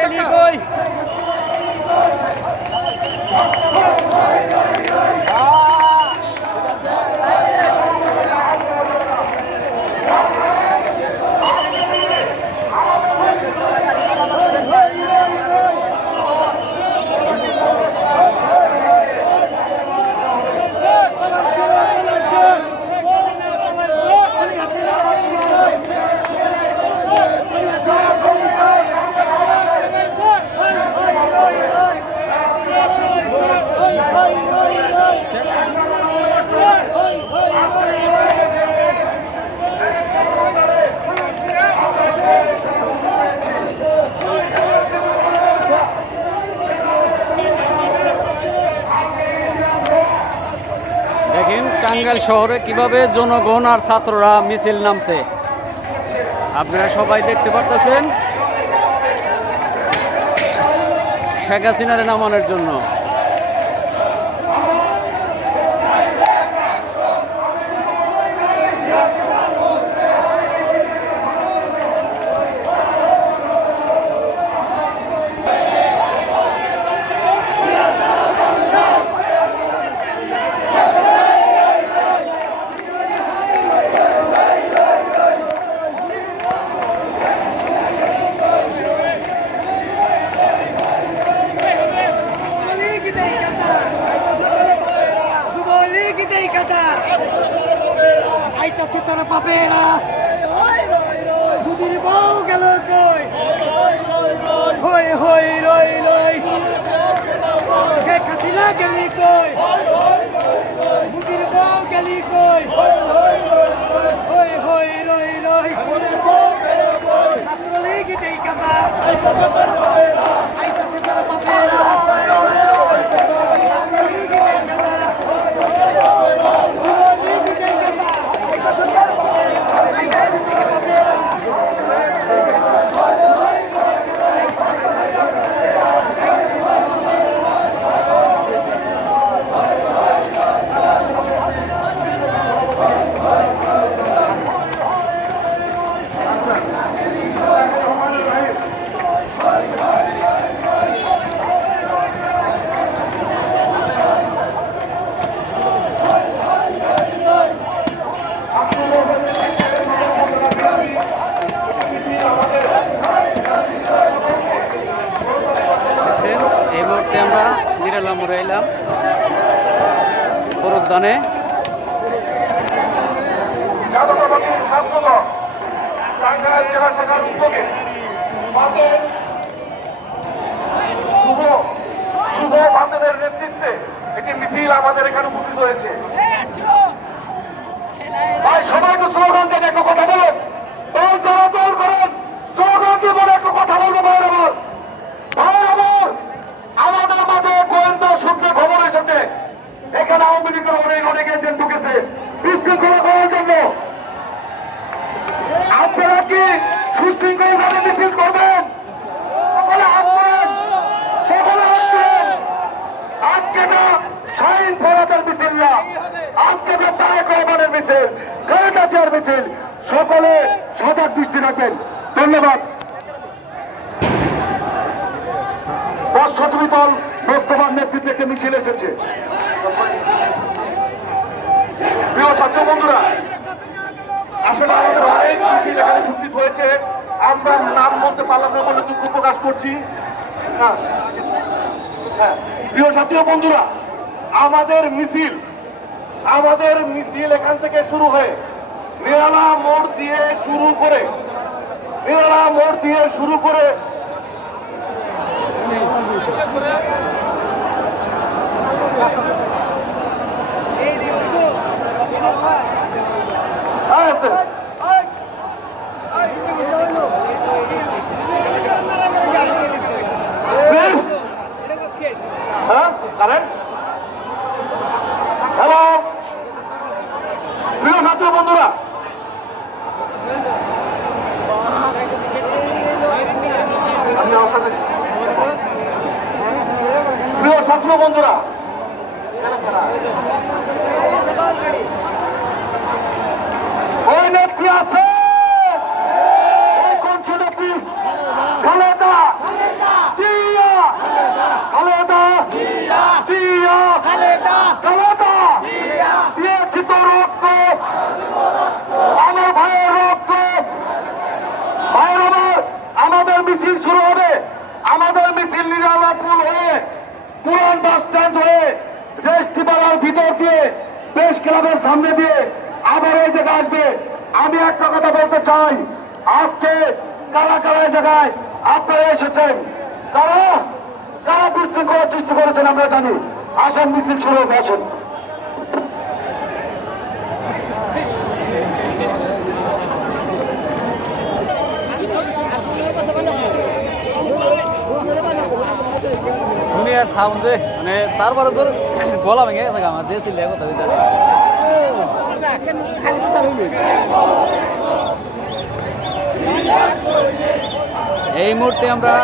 দেখেন টাঙ্গাইল শহরে কীভাবে জনগণ আর ছাত্ররা মিছিল নামছে? আপনারা সবাই দেখতে পারতেছেন। শেখ হাসিনারে নামানোর জন্য। আইতাছে তোর বাপেরা দুদিন বউ গেল কই? হই হই, রই রই। শেখ হাসিনা গেলি কই? দুদিন বউ গেলি কই? হই হই, রই রই। ছাত্রলীগ দেই কথা আইতাছে তোর বাপেরা দেখছেন, এই মুহূর্তে আমরা নিরালা মোড়ে এলাম শুভ বান্ধবের নেতৃত্বে একটি মিছিল আমাদের এখানে উপস্থিত হয়েছে। সবাই তো স্লোগান দেন একটা কথা বলেন দল যারা দল করেন স্লোগান দিয়ে বলে একটা কথা বলব ভাই আমার ভাই আমার আমাদের মাঝে গোয়েন্দা সূত্রে খবর এসেছে এখানে আওয়ামী লীগের অনেক অনেক এজেন্ট ঢুকেছে বিশৃঙ্খলা করার জন্য আপনারা কি সুশৃঙ্খল ভাবে মিছিল করবেন সকলে হাত করেন সকলে হাত করেন আজকে না শাহিন ফরাজের মিছিল না আজকে না তারেক রহমানের মিছিল খালেদা জিয়ার মিছিল সকলে সজাগ দৃষ্টি রাখবেন। ধন্যবাদ। বর্ষজীবী দল বর্তমান নেতৃত্বে একটি মিছিল এসেছে। প্রিয় ছাত্র বন্ধুরা, আসলে আমাদের অনেক মিছিল এখানে উপস্থিত হয়েছে। আমরা নাম বলতে পারলাম না বলে দুঃখ প্রকাশ করছি। হ্যাঁ। হ্যাঁ। প্রিয় ছাত্র বন্ধুরা, আমাদের মিছিল আমাদের মিছিল এখান থেকে শুরু হয়ে নিরালা মোড় দিয়ে শুরু করে নিরালা মোড় দিয়ে শুরু করে। সামনে দিয়ে আবার এই জায়গায় আসবে। আমি একটা কথা বলতে চাই। আজকে কারা কারা এই জায়গায় আপনারা এসেছেন? কারা? কারা বিশৃঙ্খলা সৃষ্টি করেছেন আমরা জানি। আসেন, মিছিল শুরু হবে আসেন। সাউন্ডে মানে তারপরে তোর গলা ভেঙে গেছে আমার যে ছিল কথা এই মুহূর্তে আমরা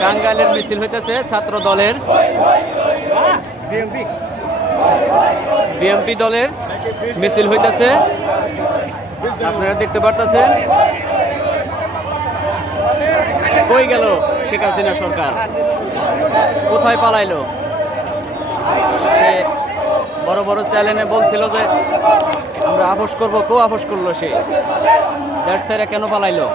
টাঙ্গাইলের মিছিল হইতেছে ছাত্র দলের। বিএমপি দলের মিছিল হইতেছে। আপনারা দেখতে পারতেছেন। কই গেল শেখ হাসিনা সরকার? কোথায় পালাইলো? সে বড় বড় চ্যালেঞ্জে বলছিল যে, আমরা আপোষ করব, কেউ আপোষ করল সে? দেড় কেন পালাইলো?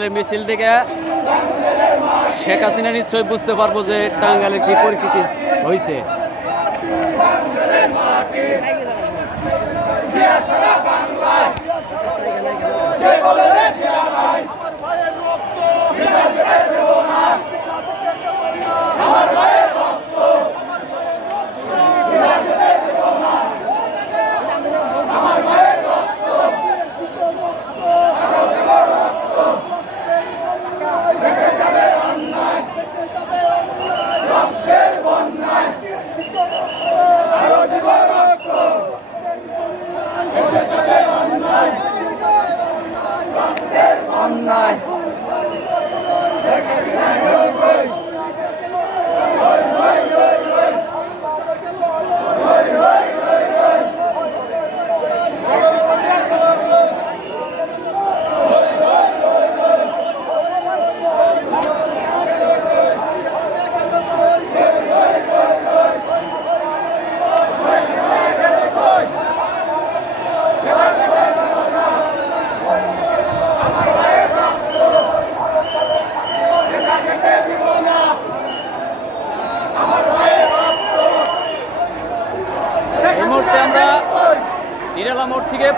টাঙ্গালের মিছিল থেকে শেখ হাসিনা নিশ্চয়ই বুঝতে পারব যে টাঙ্গালের কি পরিস্থিতি হয়েছে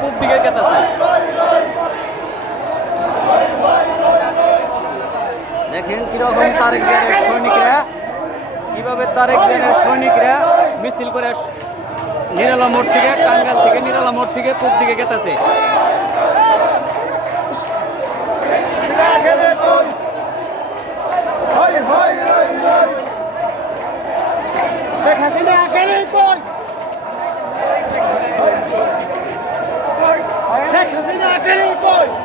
পূব দিকে কেতেছি দেখেন কীরকম তারেক জিয়ার সৈনিকরা, কীভাবে তারেক জিয়ার সৈনিকরা মিছিল করে নিরালা মোড় থেকে টাঙ্গাল থেকে নিরালা মোড় থেকে পূব দিকে কেতেছে শেখ হাসিনা শেখ হাসিনা